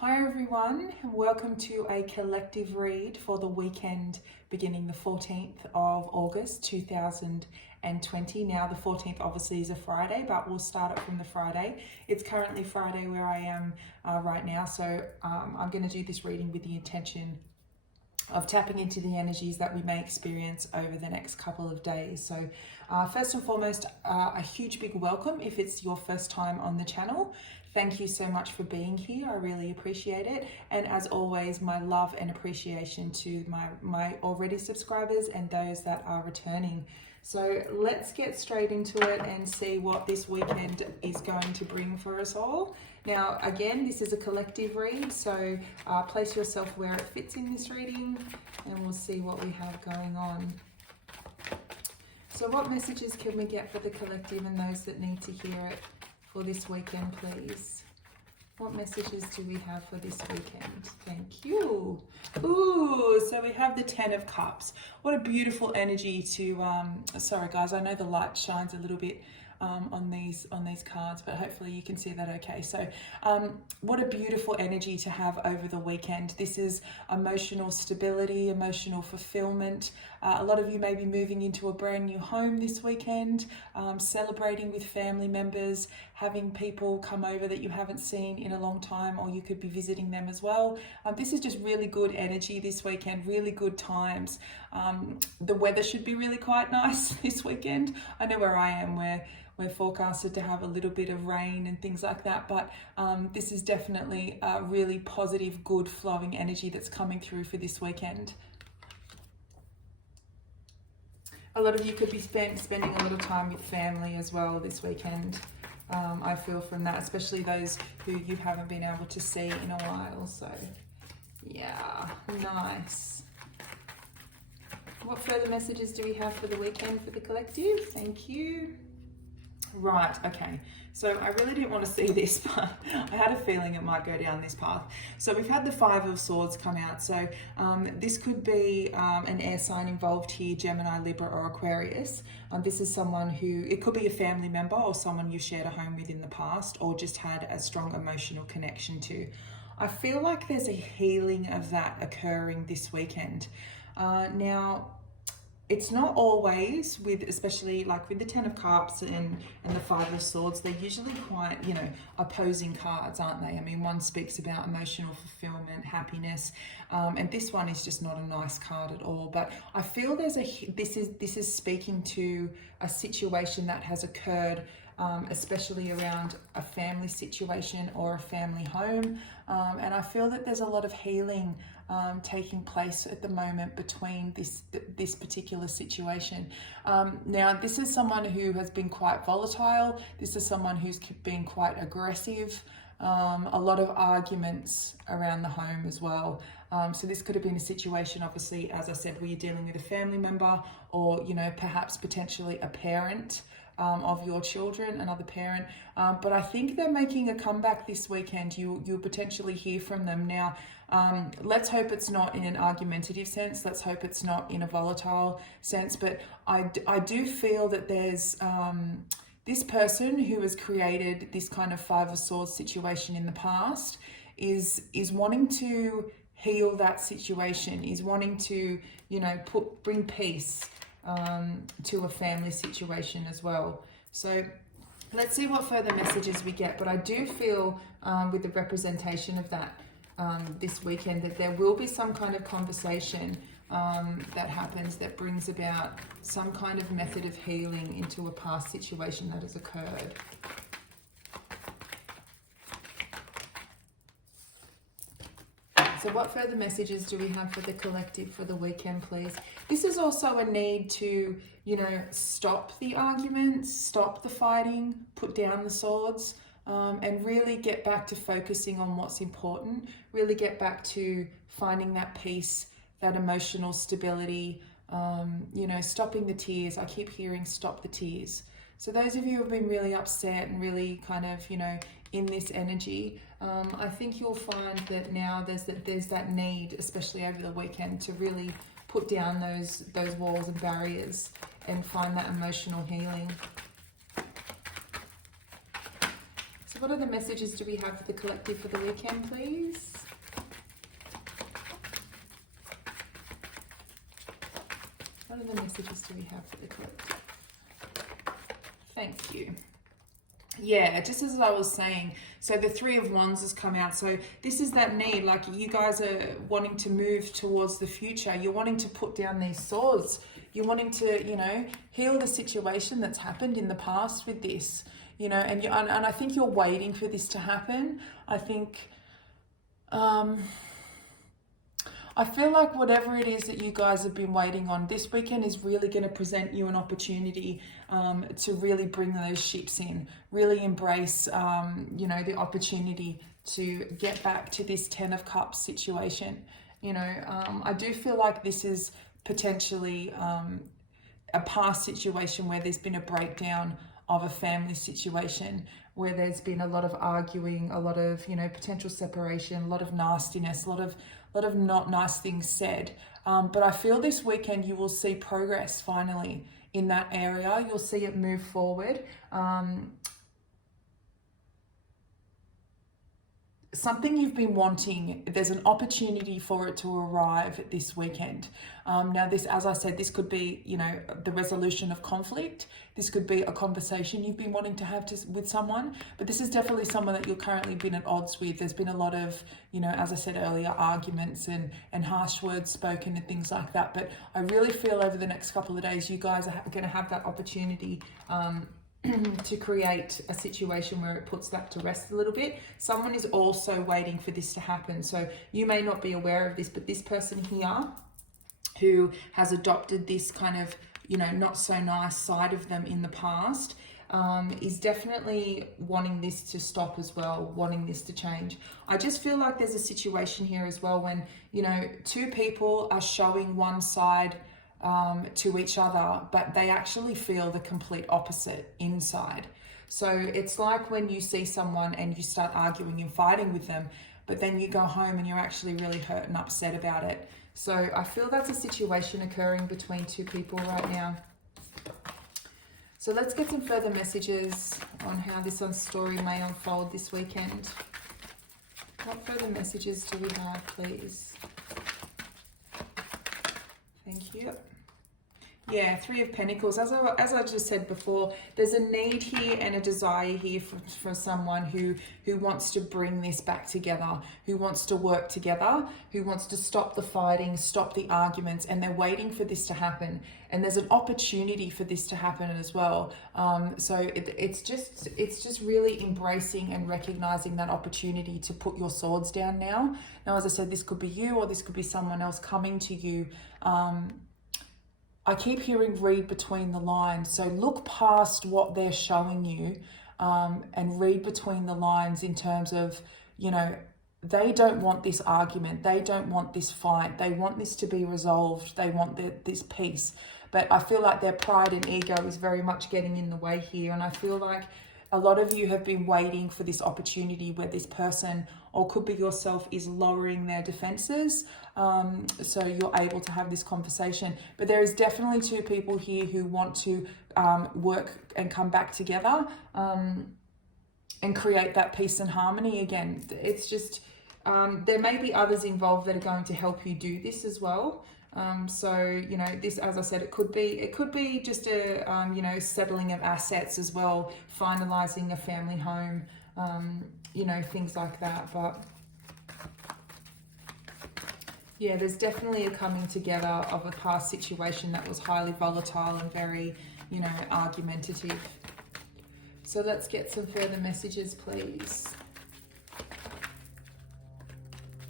Hi everyone, and welcome to a collective read for the weekend beginning the 14th of August 2020. Now the 14th obviously is a Friday, but we'll start it from the Friday. It's currently Friday where I am right now, so I'm going to do this reading with the intention of tapping into the energies that we may experience over the next couple of days. So first and foremost, a huge big welcome if it's your first time on the channel. Thank you so much for being here. I really appreciate it. And as always, my love and appreciation to my already subscribers and those that are returning. So let's get straight into it and see what this weekend is going to bring for us all. Now, again, this is a collective read, so place yourself where it fits in this reading and we'll see what we have going on. So what messages can we get for the collective and those that need to hear it for this weekend, please? What messages do we have for this weekend? Thank you. Ooh, so we have the 10 of Cups. What a beautiful energy to, sorry guys, I know the light shines a little bit on these cards, but hopefully you can see that okay. So what a beautiful energy to have over the weekend. This is emotional stability, emotional fulfillment. A lot of you may be moving into a brand new home this weekend, celebrating with family members, having people come over that you haven't seen in a long time, or you could be visiting them as well. This is just really good energy this weekend, really good times. The weather should be really quite nice this weekend. I know where I am, where we're forecasted to have a little bit of rain and things like that, but this is definitely a really positive, good flowing energy that's coming through for this weekend. A lot of you could be spending a little time with family as well this weekend. I feel from that, especially those who you haven't been able to see in a while. So yeah, nice. What further messages do we have for the weekend for the collective? Thank you. Right, okay, so I really didn't want to see this, but I had a feeling it might go down this path. So we've had the 5 of Swords come out, so this could be an air sign involved here, Gemini, Libra or Aquarius. This is someone who, it could be a family member or someone you shared a home with in the past or just had a strong emotional connection to. I feel like there's a healing of that occurring this weekend. Now, it's not always with, especially like with the 10 of Cups and the 5 of Swords, they're usually quite, opposing cards, aren't they? I mean, one speaks about emotional fulfillment, happiness, and this one is just not a nice card at all. But I feel this is speaking to a situation that has occurred, especially around a family situation or a family home. And I feel that there's a lot of healing taking place at the moment between this particular situation. Now, this is someone who has been quite volatile. This is someone who's been quite aggressive. A lot of arguments around the home as well. So this could have been a situation, obviously, as I said, where you're dealing with a family member or, perhaps potentially a parent of your children, another parent. But I think they're making a comeback this weekend. You'll potentially hear from them. Now, let's hope it's not in an argumentative sense. Let's hope it's not in a volatile sense. But I do feel that there's this person who has created this kind of 5 of Swords situation in the past is wanting to heal that situation, is wanting to, bring peace to a family situation as well. So let's see what further messages we get. But I do feel with the representation of that this weekend that there will be some kind of conversation that happens that brings about some kind of method of healing into a past situation that has occurred. So what further messages do we have for the collective for the weekend, please? This is also a need to, stop the arguments, stop the fighting, put down the swords, and really get back to focusing on what's important, really get back to finding that peace, that emotional stability, stopping the tears. I keep hearing stop the tears. So those of you who have been really upset and really kind of, in this energy, I think you'll find that now there's that need, especially over the weekend, to really put down those walls and barriers and find that emotional healing. So What other messages do we have for the collective for the weekend, please? What other messages do we have for the collective? Thank you. Yeah, just as I was saying, so the Three of Wands has come out. So this is that need, like you guys are wanting to move towards the future. You're wanting to put down these swords. You're wanting to, you know, heal the situation that's happened in the past with this, you know, and I think you're waiting for this to happen. I think, I feel like whatever it is that you guys have been waiting on this weekend is really going to present you an opportunity to really bring those ships in, really embrace, you know, the opportunity to get back to this 10 of Cups situation. You know, I do feel like this is potentially a past situation where there's been a breakdown of a family situation, where there's been a lot of arguing, a lot of, you know, potential separation, a lot of nastiness, a lot of not nice things said. But I feel this weekend you will see progress finally in that area. You'll see it move forward. Something you've been wanting, there's an opportunity for it to arrive this weekend. Now this, as I said, this could be, you know, the resolution of conflict. This could be a conversation you've been wanting to have with someone, but this is definitely someone that you're currently been at odds with. There's been a lot of, you know, as I said earlier, arguments and harsh words spoken and things like that. But I really feel over the next couple of days, you guys are going to have that opportunity to create a situation where it puts that to rest a little bit. Someone is also waiting for this to happen. So you may not be aware of this, but this person here who has adopted this kind of, you know, not so nice side of them in the past is definitely wanting this to stop as well, wanting this to change. I just feel like there's a situation here as well when, you know, two people are showing one side to each other, but they actually feel the complete opposite inside. So it's like when you see someone and you start arguing and fighting with them, but then you go home and you're actually really hurt and upset about it. So I feel that's a situation occurring between two people right now. So let's get some further messages on how this story may unfold this weekend. What further messages do we have, please? Thank you. Yeah, Three of Pentacles. As I just said before, there's a need here and a desire here for someone who wants to bring this back together, who wants to work together, who wants to stop the fighting, stop the arguments, and they're waiting for this to happen. And there's an opportunity for this to happen as well. So it's just really embracing and recognizing that opportunity to put your swords down now. Now, as I said, this could be you or this could be someone else coming to you. I keep hearing read between the lines. So look past what they're showing you and read between the lines in terms of, you know, they don't want this argument. They don't want this fight. They want this to be resolved. They want this peace. But I feel like their pride and ego is very much getting in the way here. And I feel like a lot of you have been waiting for this opportunity where this person, or could be yourself, is lowering their defenses. So you're able to have this conversation. But there is definitely two people here who want to work and come back together and create that peace and harmony again. It's just, there may be others involved that are going to help you do this as well. So, you know, this, as I said, it could be just a, you know, settling of assets as well, finalizing a family home, you know, things like that. But yeah, there's definitely a coming together of a past situation that was highly volatile and very, you know, argumentative. So let's get some further messages, please,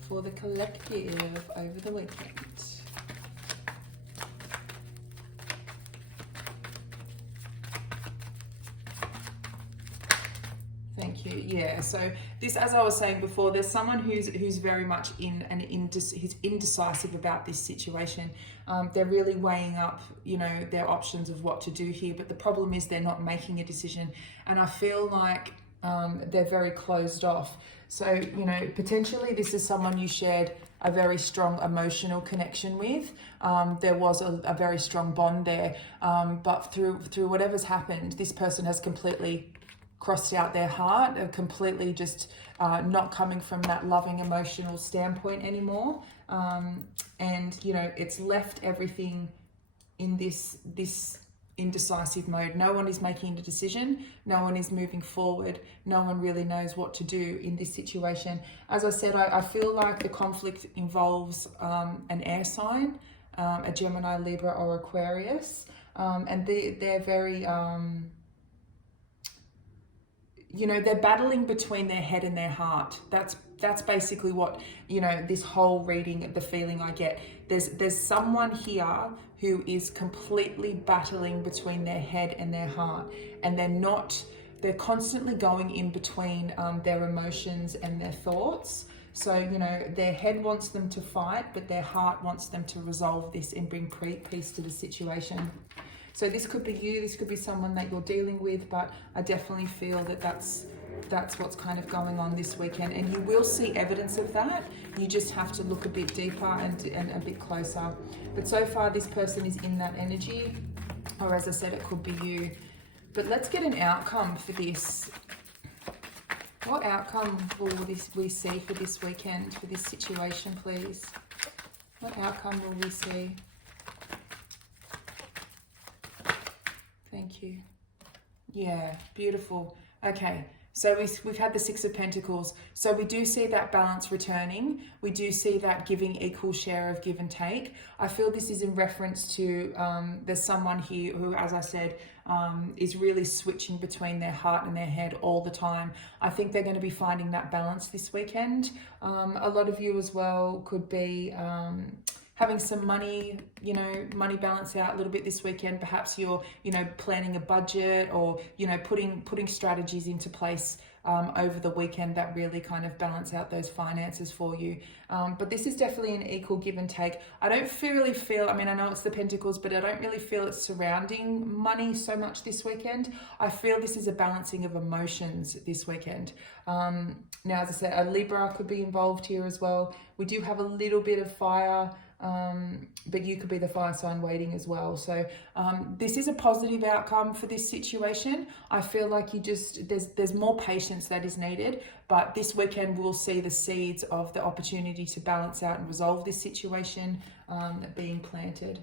for the collective over the weekend. Thank you. Yeah, so this, as I was saying before, there's someone who's very much who's indecisive about this situation. They're really weighing up, you know, their options of what to do here, but the problem is they're not making a decision, and I feel like they're very closed off. So, you know, potentially this is someone you shared a very strong emotional connection with. There was a very strong bond there, but through whatever's happened, this person has completely crossed out their heart, are completely just not coming from that loving emotional standpoint anymore. And, you know, it's left everything in this indecisive mode. No one is making a decision. No one is moving forward. No one really knows what to do in this situation. As I said, I feel like the conflict involves an air sign, a Gemini, Libra, or Aquarius. And they're very, you know, they're battling between their head and their heart. That's basically what, you know, this whole reading, the feeling I get. There's someone here who is completely battling between their head and their heart, and they're constantly going in between their emotions and their thoughts. So, you know, their head wants them to fight, but their heart wants them to resolve this and bring peace to the situation. So this could be you, this could be someone that you're dealing with, but I definitely feel that that's what's kind of going on this weekend, and you will see evidence of that. You just have to look a bit deeper and a bit closer. But so far, this person is in that energy, or as I said, it could be you. But let's get an outcome for this. What outcome will we see for this weekend, for this situation, please? What outcome will we see? Thank you. Yeah, beautiful. Okay, so we've had the Six of Pentacles. So we do see that balance returning. We do see that giving equal share of give and take. I feel this is in reference to there's someone here who, as I said, is really switching between their heart and their head all the time. I think they're going to be finding that balance this weekend. A lot of you as well could be having some money, you know, money balance out a little bit this weekend. Perhaps you're, you know, planning a budget, or, you know, putting strategies into place over the weekend that really kind of balance out those finances for you. But this is definitely an equal give and take. I don't really feel, I mean, I know it's the Pentacles, but I don't really feel it's surrounding money so much this weekend. I feel this is a balancing of emotions this weekend. Now, as I said, a Libra could be involved here as well. We do have a little bit of fire, but you could be the fire sign waiting as well. So this is a positive outcome for this situation. I feel like there's more patience that is needed, but this weekend we'll see the seeds of the opportunity to balance out and resolve this situation being planted.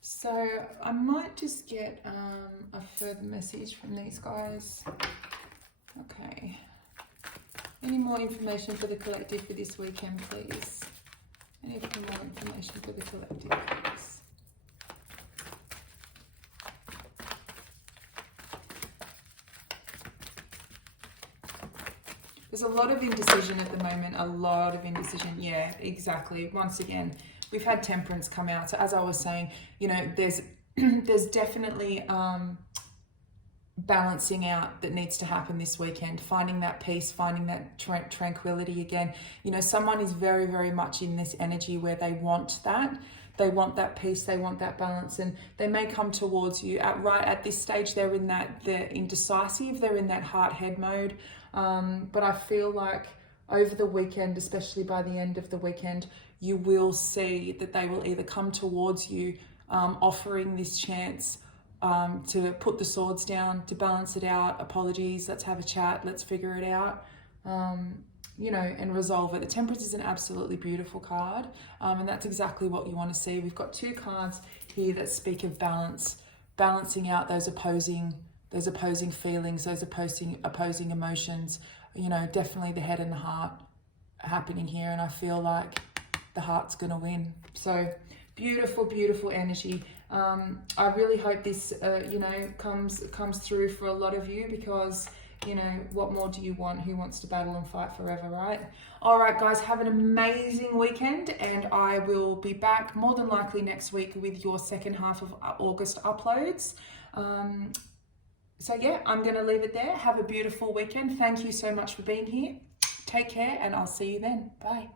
So I might just get a further message from these guys. Okay. Any more information for the collective for this weekend, please? Any more information for the collective, please? There's a lot of indecision at the moment, a lot of indecision. Yeah, exactly. Once again, we've had Temperance come out. So as I was saying, you know, there's definitely balancing out that needs to happen this weekend, finding that peace, finding that tranquility again. You know, someone is very, very much in this energy where they want that peace, they want that balance, and they may come towards you at this stage. They're indecisive, they're in that heart head mode, but I feel like over the weekend, especially by the end of the weekend, you will see that they will either come towards you offering this chance to put the swords down, to balance it out. Apologies, let's have a chat, let's figure it out, you know, and resolve it. The Temperance is an absolutely beautiful card, and that's exactly what you want to see. We've got two cards here that speak of balance, balancing out those opposing feelings, those opposing emotions. You know, definitely the head and the heart happening here, and I feel like the heart's gonna win. So beautiful, beautiful energy. I really hope this, you know, comes through for a lot of you, because, you know, what more do you want? Who wants to battle and fight forever, right? All right, guys, have an amazing weekend, and I will be back more than likely next week with your second half of August uploads. So yeah, I'm going to leave it there. Have a beautiful weekend. Thank you so much for being here. Take care, and I'll see you then. Bye.